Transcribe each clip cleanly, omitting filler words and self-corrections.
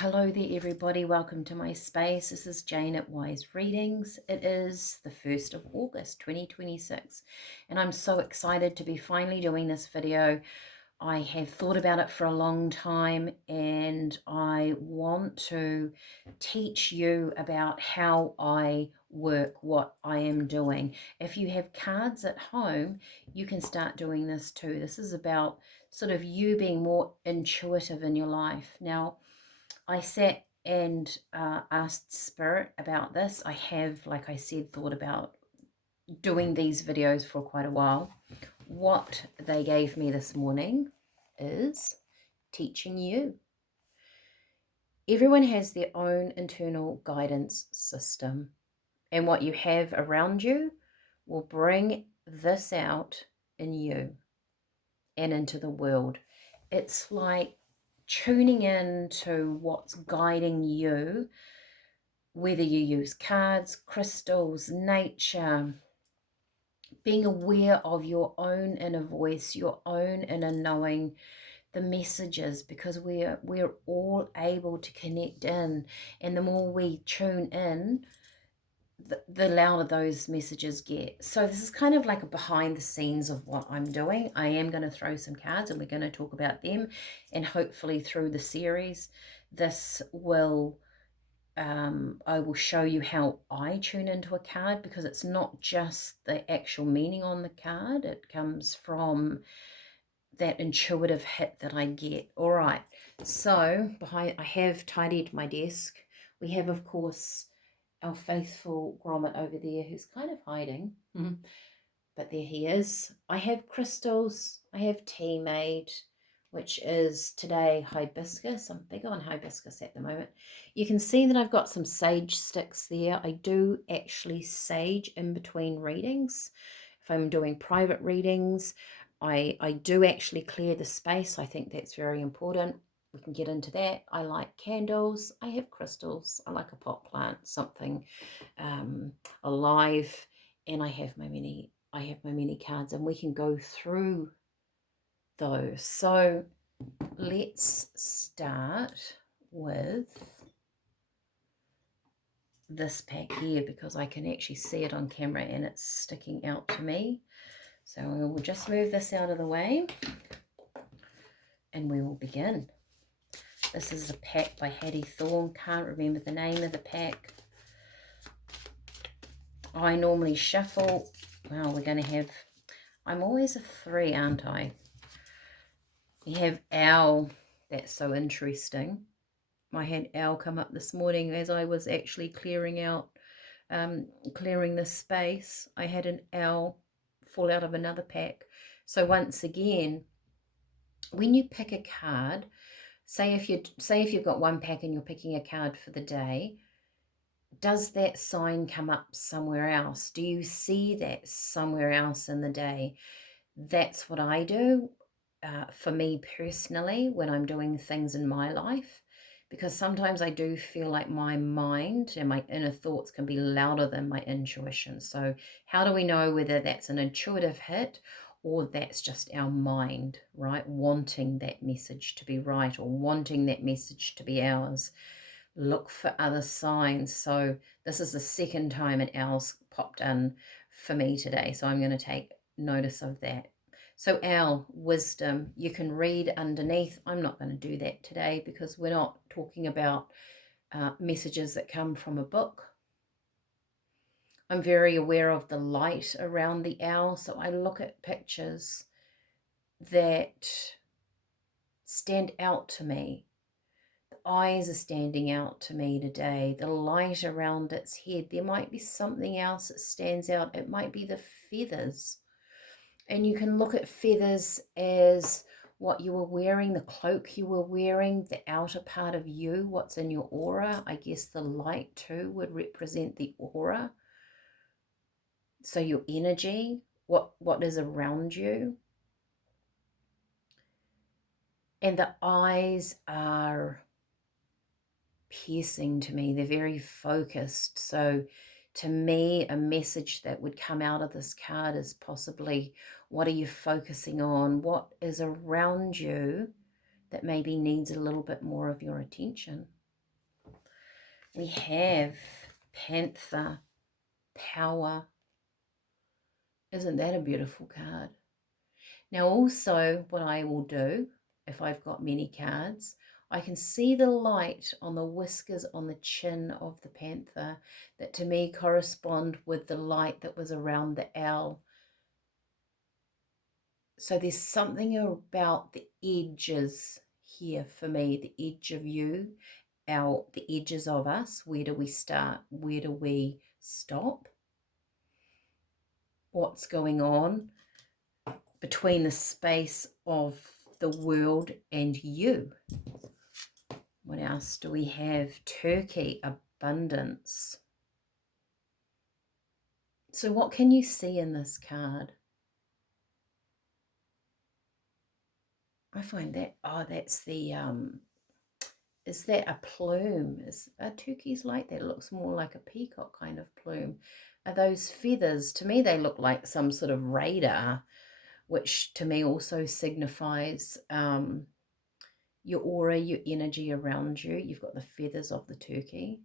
Hello there, everybody. Welcome to my space. This is Jane at Wise Readings. It is the 1st of August 2026, and I'm so excited to be finally doing this video. I have thought about it for a long time, and I want to teach you about how I work, what I am doing. If you have cards at home, you can start doing this too. This is about sort of you being more intuitive in your life. Now, I sat and asked Spirit about this. I have, like I said, thought about doing these videos for quite a while. What they gave me this morning is teaching you. Everyone has their own internal guidance system, and what you have around you will bring this out in you and into the world. It's like tuning in to what's guiding you, whether you use cards, crystals, nature, being aware of your own inner voice, your own inner knowing, the messages, because we're all able to connect in, and the more we tune in, the louder those messages get. So this is kind of like a behind the scenes of what I'm doing. I am going to throw some cards and we're going to talk about them, and hopefully through the series this will I will show you how I tune into a card, because it's not just the actual meaning on the card. It comes from that intuitive hit that I get. All right, so I have tidied my desk. We have, of course, our faithful Grommet over there who's kind of hiding. But there he is. I have crystals. I have tea made, which is today hibiscus. I'm big on hibiscus at the moment. You can see that I've got some sage sticks there. I do actually sage in between readings. If I'm doing private readings, I do actually clear the space. I think that's very important. We can get into that. I like candles. I have crystals. I like a pot plant, something alive, and I have my mini cards, and we can go through those. So let's start with this pack here, because I can actually see it on camera and it's sticking out to me. So we will just move this out of the way and we will begin. This is a pack by Hattie Thorn. Can't remember the name of the pack. I normally shuffle. Well, we're going to have, I'm always a 3, aren't I? You have Owl. That's so interesting. I had Owl come up this morning as I was actually clearing out, clearing the space. I had an Owl fall out of another pack. So once again, when you pick a card, say if you've got one pack and you're picking a card for the day, does that sign come up somewhere else? Do you see that somewhere else in the day? That's what I do. For me personally, when I'm doing things in my life, because sometimes I do feel like my mind and my inner thoughts can be louder than my intuition. So how do we know whether that's an intuitive hit or that's just our mind, right? Wanting that message to be right or wanting that message to be ours. Look for other signs. So this is the second time an owl's popped in for me today. So I'm going to take notice of that. So owl, wisdom, you can read underneath. I'm not going to do that today because we're not talking about messages that come from a book. I'm very aware of the light around the owl, so I look at pictures that stand out to me. The eyes are standing out to me today. The light around its head. There might be something else that stands out. It might be the feathers. And you can look at feathers as what you were wearing, the cloak you were wearing, the outer part of you, what's in your aura. I guess the light too would represent the aura. So your energy, what is around you. And the eyes are piercing to me. They're very focused. So to me, a message that would come out of this card is possibly, what are you focusing on? What is around you that maybe needs a little bit more of your attention? We have Panther, Power. Isn't that a beautiful card? Now also what I will do, if I've got many cards, I can see the light on the whiskers on the chin of the panther that to me correspond with the light that was around the owl. So there's something about the edges here for me, the edge of you, the edges of us. Where do we start? Where do we stop? What's going on between the space of the world and you? What else do we have? Turkey, abundance. So what can you see in this card? I find that, oh, that's the, is that a plume? Is a turkey's like that? It looks more like a peacock kind of plume. Are those feathers? To me, they look like some sort of radar, which to me also signifies your aura, your energy around you. You've got the feathers of the turkey.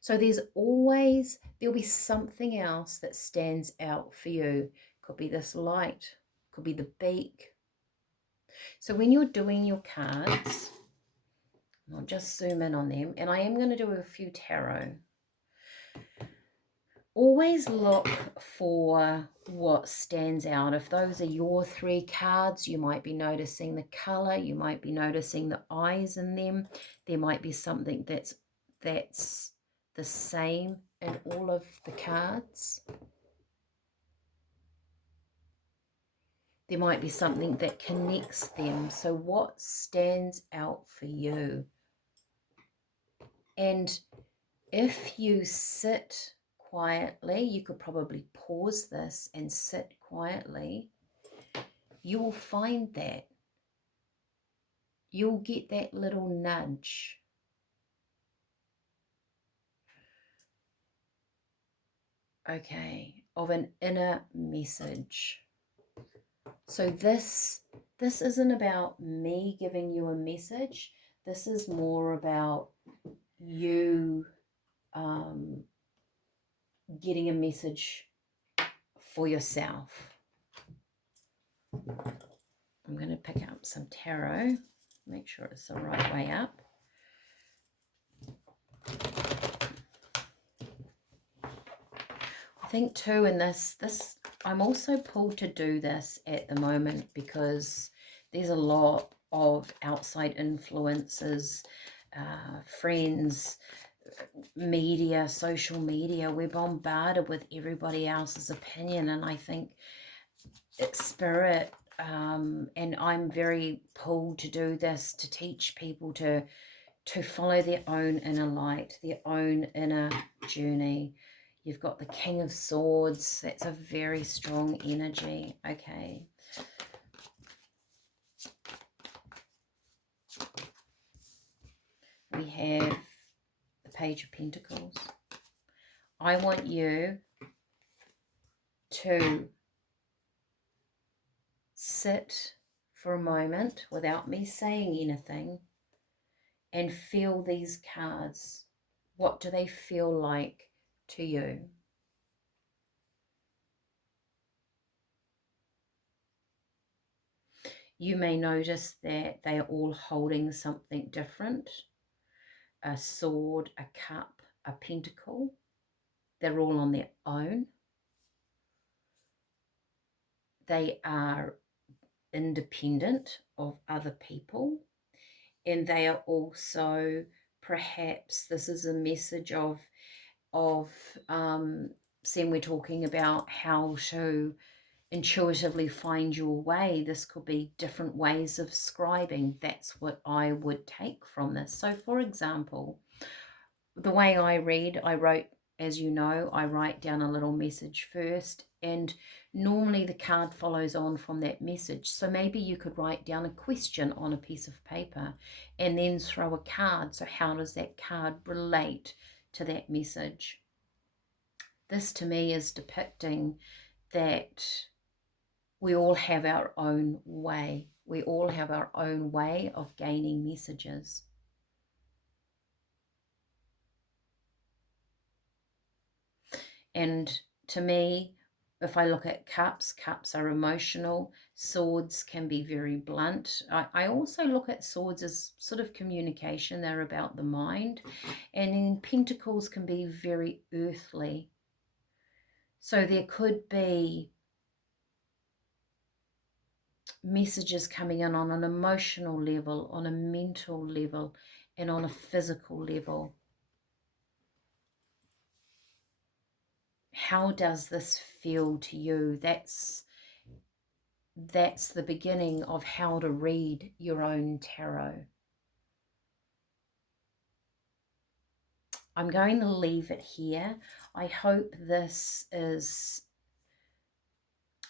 So there'll be something else that stands out for you. Could be this light, could be the beak. So when you're doing your cards, I'll just zoom in on them, and I am going to do a few tarot. Always look for what stands out. If those are your 3 cards, you might be noticing the color, you might be noticing the eyes in them. There might be something that's the same in all of the cards. There might be something that connects them. So what stands out for you? And if you sit quietly, you could probably pause this and sit quietly. You will find that. You'll get that little nudge. Okay, of an inner message. So this isn't about me giving you a message. This is more about you getting a message for yourself. I'm going to pick up some tarot, make sure it's the right way up. I think too in this I'm also pulled to do this at the moment because there's a lot of outside influences, friends, media, social media. We're bombarded with everybody else's opinion, and I think it's spirit, and I'm very pulled to do this, to teach people to follow their own inner light, their own inner journey. You've got the King of Swords. That's a very strong energy. Okay. We have the Page of Pentacles. I want you to sit for a moment without me saying anything and feel these cards. What do they feel like to you? You may notice that they are all holding something different. A sword, a cup, a pentacle. They're all on their own. They are independent of other people. And they are also, perhaps, this is a message of seeing we're talking about how to intuitively find your way. This could be different ways of scribing. That's what I would take from this. So for example, the way I read, I wrote, as you know, I write down a little message first, and normally the card follows on from that message. So maybe you could write down a question on a piece of paper and then throw a card. So how does that card relate to that message? This to me is depicting that we all have our own way. We all have our own way of gaining messages. And to me, if I look at cups, cups are emotional. Swords can be very blunt. I also look at swords as sort of communication. They're about the mind. And then pentacles can be very earthly. So there could be messages coming in on an emotional level, on a mental level, and on a physical level. How does this feel to you? That's the beginning of how to read your own tarot. I'm going to leave it here. I hope this is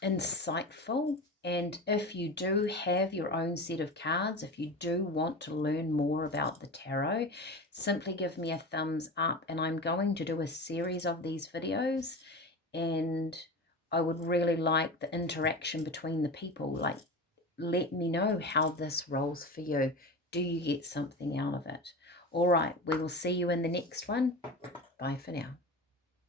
insightful, and if you do have your own set of cards, if you do want to learn more about the tarot, simply give me a thumbs up, and I'm going to do a series of these videos, and I would really like the interaction between the people. Like, let me know how this rolls for you. Do you get something out of it? All right, we will see you in the next one. Bye for now.